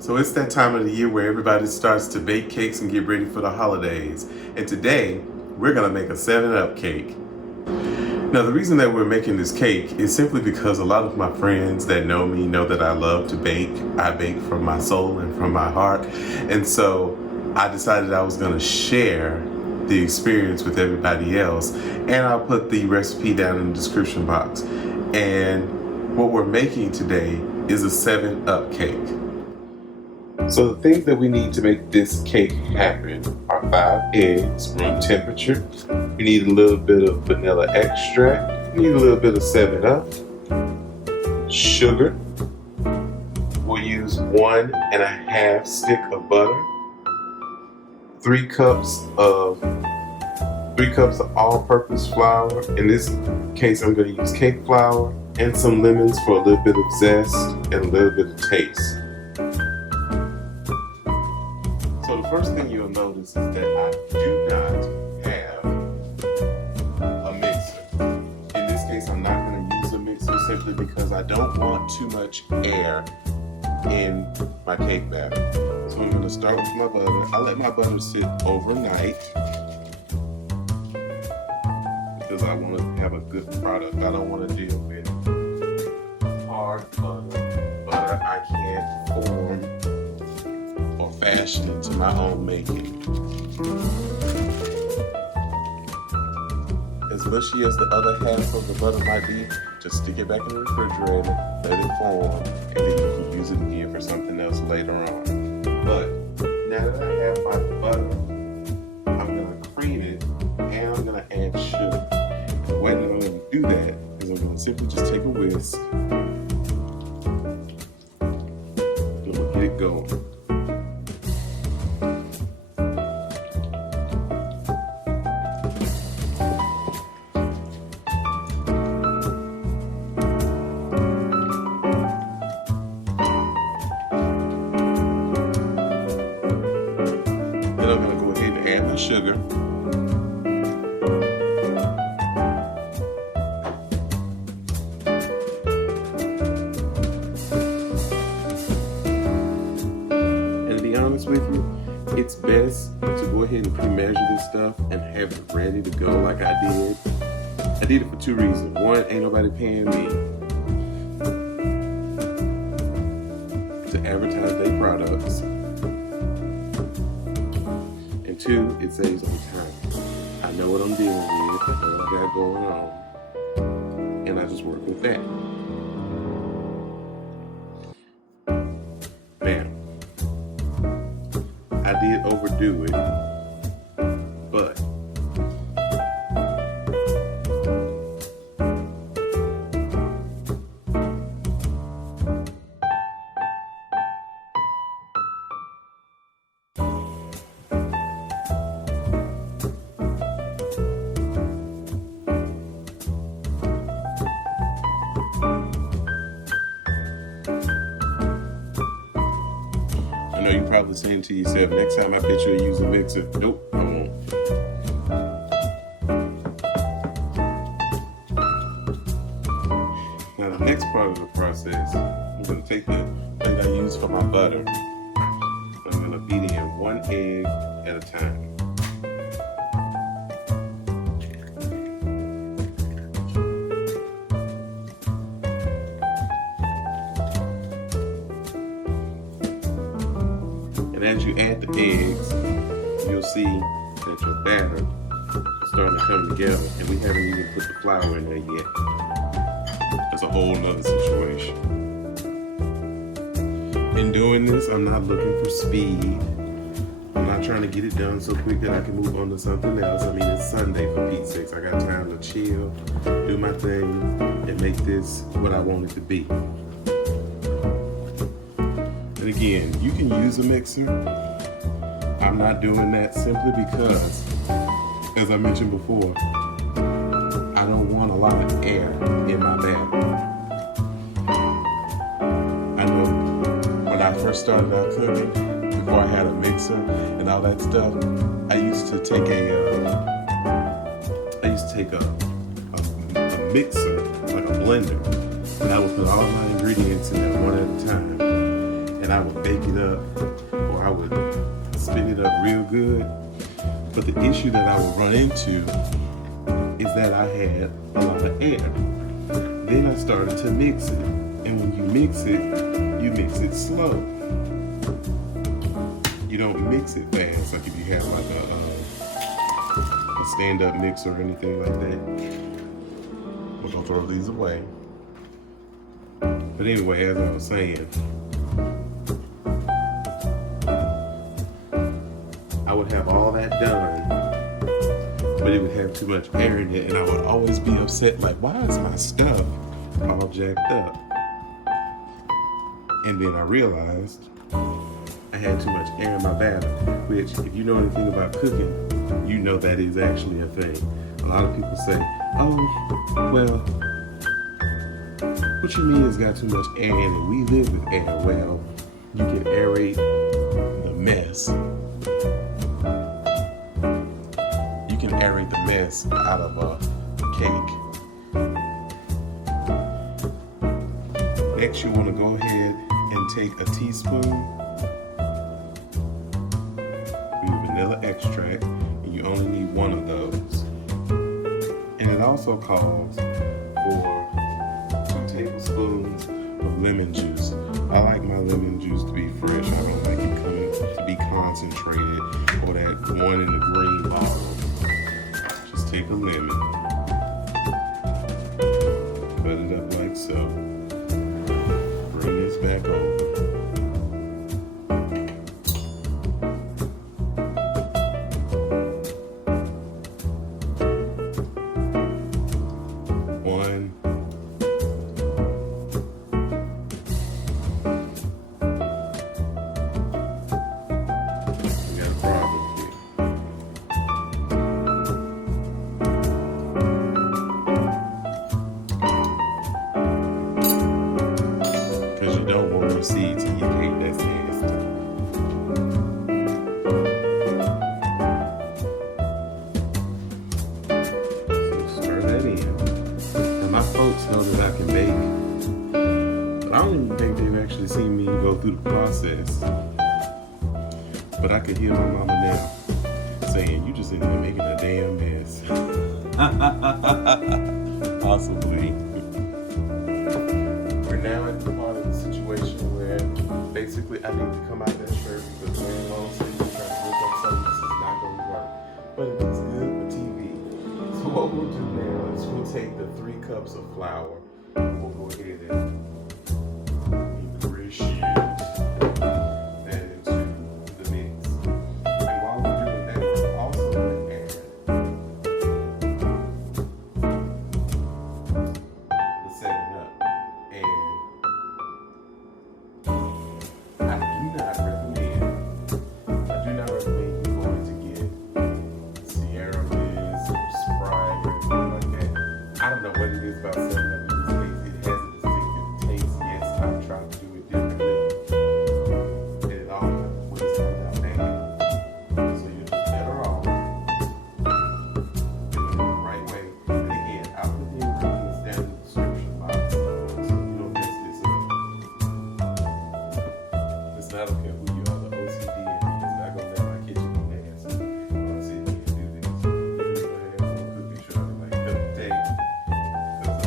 So it's that time of the year where everybody starts to bake cakes and get ready for the holidays. And today, we're gonna make a 7-Up cake. Now the reason that we're making this cake is simply because a lot of my friends that know me know that I love to bake. I bake from my soul and from my heart. And so I decided I was gonna share the experience with everybody else. And I'll put the recipe down in the description box. And what we're making today is a 7-Up cake. So the things that we need to make this cake happen are 5 eggs, room temperature. We need a little bit of vanilla extract. We need a little bit of 7-Up. Sugar. We'll use 1.5 stick of butter. 3 cups of all-purpose flour. In this case, I'm going to use cake flour and some lemons for a little bit of zest and a little bit of taste. So the first thing you'll notice is that I do not have a mixer. In this case, I'm not going to use a mixer simply because I don't want too much air in my cake batter. So I'm going to start with my butter. I let my butter sit overnight because I want to have a good product. I don't want to deal with hard butter I can't form or fashion into my own making. As mushy as the other half of the butter might be, just stick it back in the refrigerator, let it form, and then you can use it again for something else later on. But now that I have my butter, I'm going to cream it and I'm going to add sugar. The way that I'm going to do that is I'm going to simply just take a whisk and we'll get it going. Then I'm going to go ahead and add the sugar. And to be honest with you, it's best to go ahead and pre-measure this stuff and have it ready to go like I did. I did it for 2 reasons. One, ain't nobody paying me to advertise their products. And 2, it saves on time. I know what I'm dealing with, I know what I got going on, and I just work with that. Now, I did overdo it, but I know you're probably saying to yourself, next time I bet you'll use a mixer. Nope, I won't. Now the next part of the process, I'm going to take the thing I use for my butter. I'm going to beat in 1 egg at a time. And as you add the eggs, you'll see that your batter is starting to come together, and we haven't even put the flour in there yet. That's a whole nother situation. In doing this, I'm not looking for speed. I'm not trying to get it done so quick that I can move on to something else. I mean, it's Sunday for Pete's sakes. I got time to chill, do my thing, and make this what I want it to be. And again, you can use a mixer. I'm not doing that simply because, as I mentioned before, I don't want a lot of air in my batter. I know when I first started out cooking, before I had a mixer and all that stuff, I used to take a mixer, like a blender, and I would put all my ingredients in there one at a time. and I would bake it up, or I would spin it up real good. But the issue that I would run into is that I had a lot of air. Then I started to mix it, and when you mix it slow. You don't mix it fast, like if you have like a stand-up mixer or anything like that. We're gonna throw these away. But anyway, as I was saying, I would have all that done, but it would have too much air in it, and I would always be upset, like, why is my stuff all jacked up? And then I realized I had too much air in my batter, which, if you know anything about cooking, you know that is actually a thing. A lot of people say, oh, well, what you mean it's got too much air in it? We live with air. Well, you can aerate the mess. You can aerate the mess out of a cake. Next, you want to go ahead and take a teaspoon vanilla extract, and you only need one of those. And it also calls for 2 tablespoons of lemon juice. I like my lemon juice to be fresh. I don't like it coming to be concentrated or that one in the green bottle. Just take a lemon, cut it up like so. Bring this back over. Seeds in your cake, that's nasty. So stir that in. And my folks know that I can bake, but I don't even think they've actually seen me go through the process. But I can hear my mama now saying, you just ended up making a damn mess. Possibly. We're now at the part of the situation where basically I need to come out that shirt because wearing long sleeves and trying to look up something, this is not going to work. But it looks good for TV. So what we'll do now is we'll take the 3 cups of flour and we'll go ahead and appreciate that into the mix. And while we're doing that, we're also going to add the 7-Up. And I do not recommend you going to get Sierra Mist or Sprite or anything like that. I don't know what it is about 7-Up in this case. It has a distinctive taste. Yes, I've tried to do it differently. And it all always comes out bad. So you're just better off doing it the right way. And again, I'll put the ingredients down in the description box so you don't mess this up. It's not okay who you are, the OCD is not going to let my kitchen be nasty. I'm sitting here and do this. You're going to have a cookie show like the tape because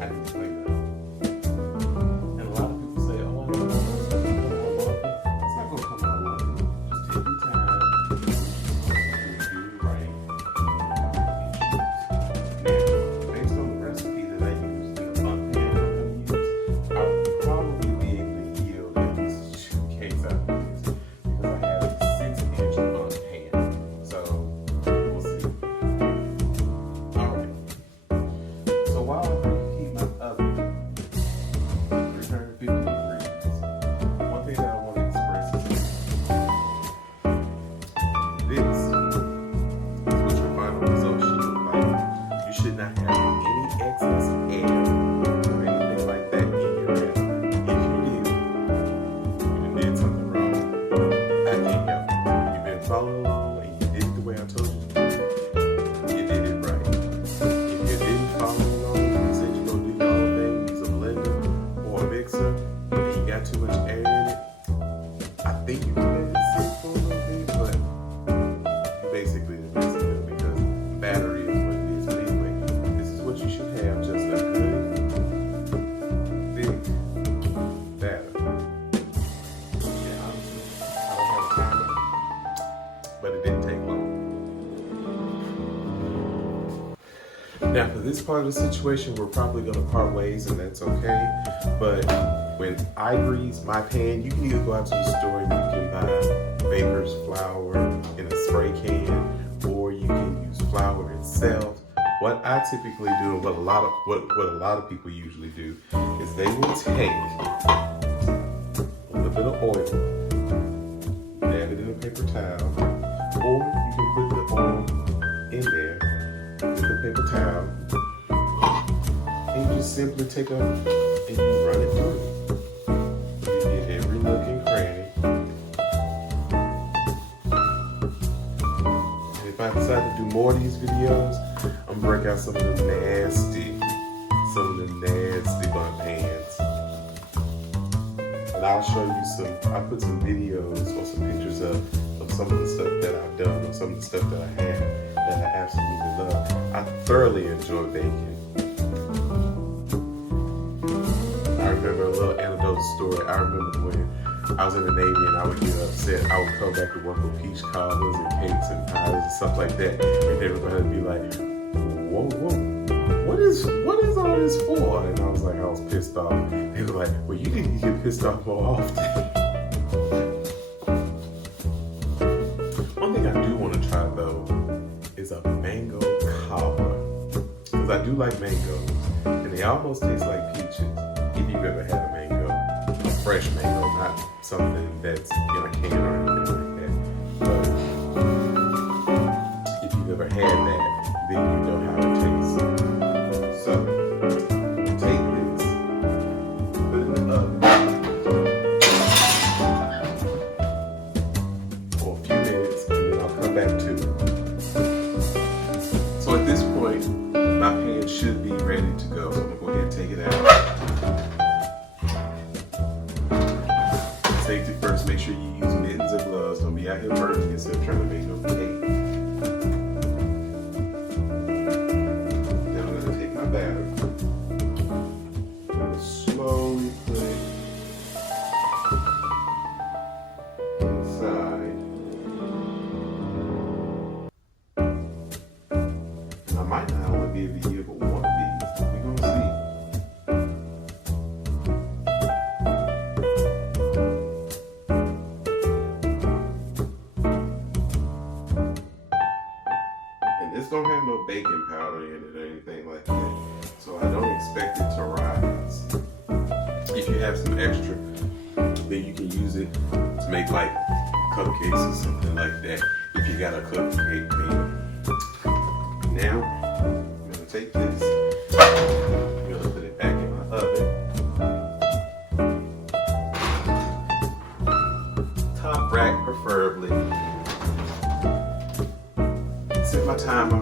I didn't play that. And a lot of people say, oh, I don't know, it's not going to come out wonky. Just take your time and do it right. Now, based on the recipe that I used in the bun pan I'm going to use, I'll probably be able to yield at least 2 cakes out of this because I have a 6-inch bun pan. So we'll see. Alright. So while I preheat my oven, 350 degrees, one thing that I want to express is this is what your final result should look like. You should not have any excess air or anything like that in your recipe. If you did something wrong, I can't help it. You've been following along and you did it the way I told you to do it, you did it right. If you didn't follow along, you this part of the situation, we're probably gonna part ways, and that's okay. But when I grease my pan, you can either go out to the store and you can buy baker's flour in a spray can, or you can use flour itself. What I typically do, and what a lot of people usually do, is they will take a little bit of oil, dab it in a paper towel, or you can put the oil in there with the paper towel, and you just simply take a and you run it through. You get every nook and cranny. And if I decide to do more of these videos, I'm gonna break out some of the nasty bun pans. And I'll show you I'll put some videos or some pictures of some of the stuff that I've done, or some of the stuff that I have that I absolutely love. I thoroughly enjoy baking. I remember a little anecdotal story. I remember when I was in the Navy and I would get upset. I would come back to work with peach cobbers and cakes and pies and stuff like that. And everybody would be like, whoa, what is all this for? And I was pissed off. They were like, well, you need to get pissed off more often. One thing I do want to try though is a mango cobbler, because I do like mangoes, and they almost taste like peaches. If you've ever had a mango, a fresh mango, not something that's in a can or anything like that. But if you've ever had that, then you know how it tastes. So, take this, put it in the oven for a few minutes, and then I'll come back to it. So at this point, my pan should be ready to go. So I'm gonna go ahead and take it out. Safety first, make sure you use mittens or gloves. Don't be out here burning yourself trying to make no cake. Batter. I'm going to slowly put it inside. And I might not only be able to use but one of these. We're going to see. And this don't have no baking powder in it or anything like that. So I don't expect it to rise. If you have some extra, then you can use it to make like cupcakes or something like that. If you got a cupcake pan. Now, I'm gonna take this, I'm gonna put it back in my oven. Top rack preferably. Set my timer.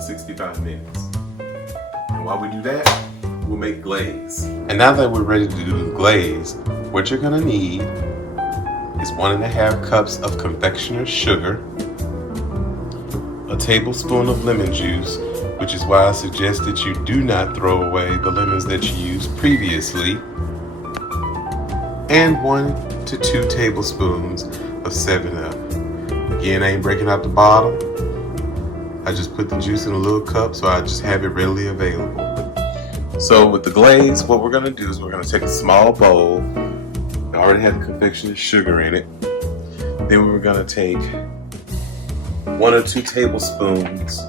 65 minutes. And while we do that, we'll make glaze. And now that we're ready to do the glaze, what you're gonna need is 1.5 cups of confectioner's sugar, a tablespoon of lemon juice, which is why I suggest that you do not throw away the lemons that you used previously, and 1 to 2 tablespoons of 7-Up. Again, I ain't breaking out the bottle. I just put the juice in a little cup, so I just have it readily available. So with the glaze, what we're gonna do is we're gonna take a small bowl. I already have the confectioner's sugar in it. Then we're gonna take 1 or 2 tablespoons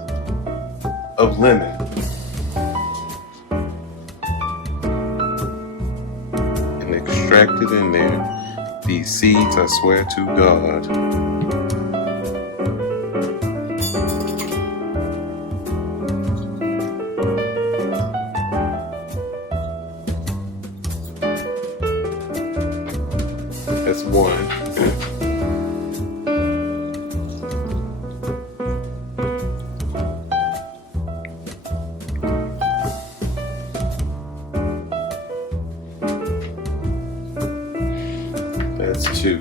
of lemon. And extract it in there. These seeds, I swear to God. That's 1. That's 2.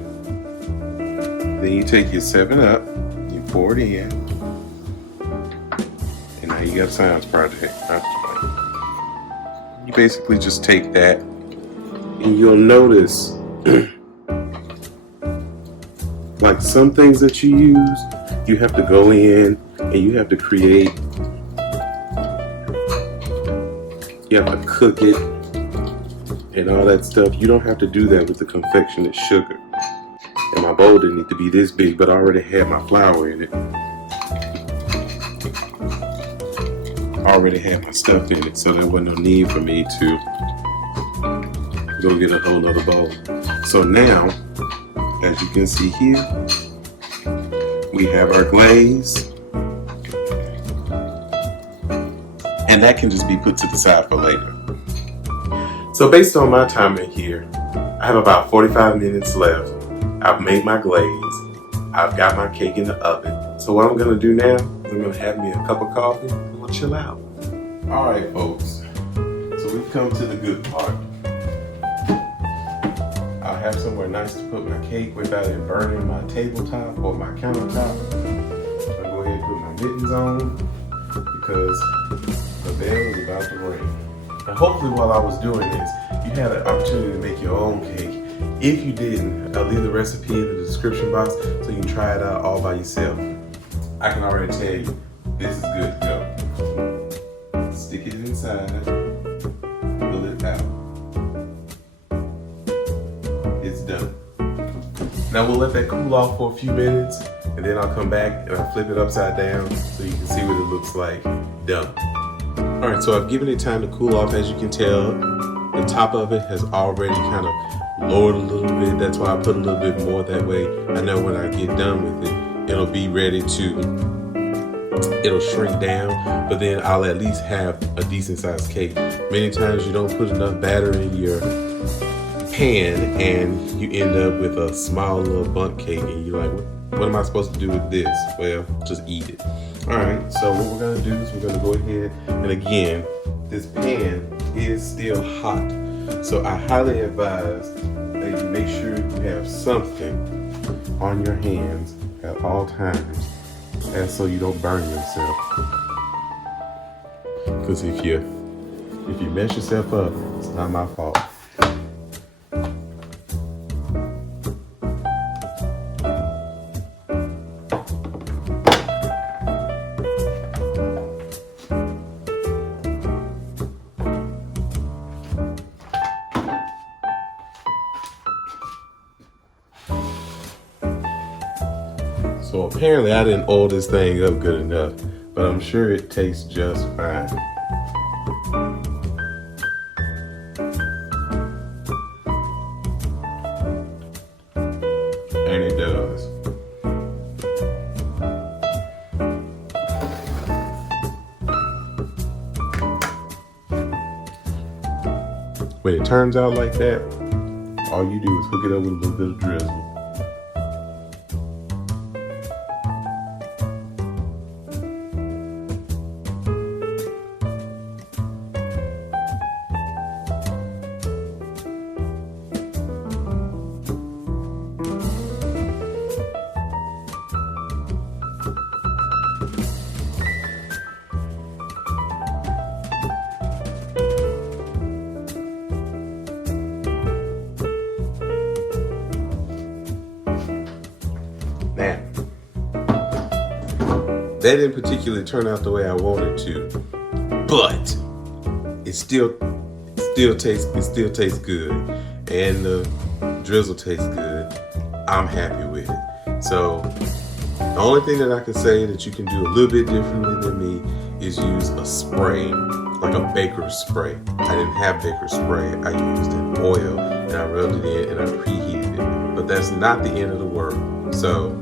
Then you take your 7-Up, you pour it in, and now you got a science project. You basically just take that, and you'll notice like some things that you use, you have to go in and you have to create, you have to cook it and all that stuff. You don't have to do that with the confectionate sugar. And my bowl didn't need to be this big, but I already had my flour in it. I already had my stuff in it, so there wasn't no need for me to go get a whole other bowl. So now, as you can see here, we have our glaze. And that can just be put to the side for later. So based on my timer here, I have about 45 minutes left. I've made my glaze. I've got my cake in the oven. So what I'm gonna do now is I'm gonna have me a cup of coffee and we'll chill out. All right, folks. So we've come to the good part. I'll have somewhere nice to put my cake without it burning my tabletop or my countertop. I'll go ahead and put my mittens on because the bell is about to ring. And hopefully while I was doing this, you had an opportunity to make your own cake. If you didn't, I'll leave the recipe in the description box so you can try it out all by yourself. I can already tell you, this is good to go. Stick it inside, pull it out. It's done. Now we'll let that cool off for a few minutes, and then I'll come back and I'll flip it upside down so you can see what it looks like. Done. All right, so I've given it time to cool off. As you can tell, the top of it has already kind of lowered a little bit. That's why I put a little bit more. That way I know when I get done with it, it'll be ready to, it'll shrink down, but then I'll at least have a decent sized cake. Many times you don't put enough batter in your pan and you end up with a small little bundt cake and you're like, what am I supposed to do with this? Well, just eat it. All right, so what we're gonna do is we're gonna go ahead, and again, this pan is still hot. So I highly advise that you make sure you have something on your hands at all times, and so you don't burn yourself. Because if you mess yourself up, it's not my fault. So apparently I didn't oil this thing up good enough, but I'm sure it tastes just fine. And it does. When it turns out like that, all you do is hook it up with a little bit of drizzle. Now, that didn't particularly turn out the way I wanted to, but it still tastes good, and the drizzle tastes good. I'm happy with it. So the only thing that I can say that you can do a little bit differently than me is use a spray, like a baker's spray. I didn't have baker's spray. I used an oil and I rubbed it in and I preheated it. But that's not the end of the world. So,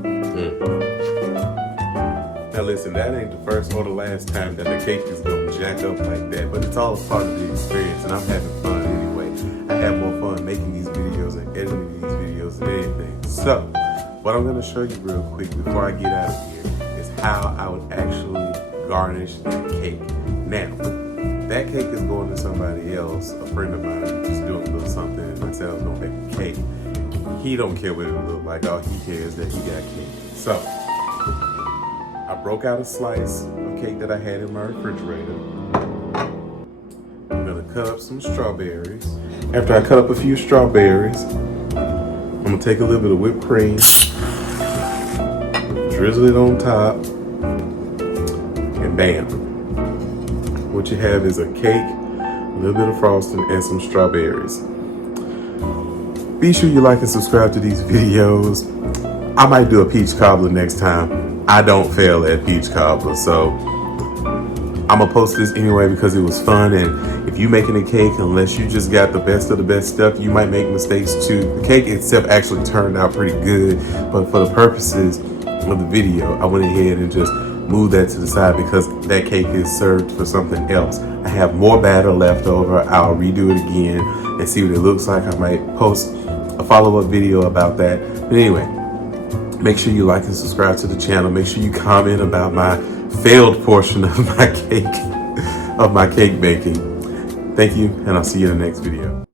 now listen, that ain't the first or the last time that the cake is gonna jack up like that, but it's all a part of the experience and I'm having fun anyway. I have more fun making these videos and editing these videos than anything. So, what I'm gonna show you real quick before I get out of here is how I would actually garnish that cake. Now, that cake is going to somebody else, a friend of mine who's just doing a little something, and I said I was gonna make a cake. He don't care what it look like, all he cares that he got cake. So, I broke out a slice of cake that I had in my refrigerator. I'm gonna cut up some strawberries. After I cut up a few strawberries, I'm gonna take a little bit of whipped cream, drizzle it on top, bam. What you have is a cake, a little bit of frosting, and some strawberries. Be sure you like and subscribe to these videos. I might do a peach cobbler next time. I don't fail at peach cobbler, so I'm gonna post this anyway because it was fun. And if you making a cake, unless you just got the best of the best stuff, you might make mistakes too. The cake itself actually turned out pretty good, but for the purposes of the video, I went ahead and just moved that to the side because that cake is served for something else. I have more batter left over. I'll redo it again and see what it looks like. I might post a follow-up video about that. But anyway, make sure you like and subscribe to the channel. Make sure you comment about my failed portion of my cake, of my cake baking. Thank you, and I'll see you in the next video.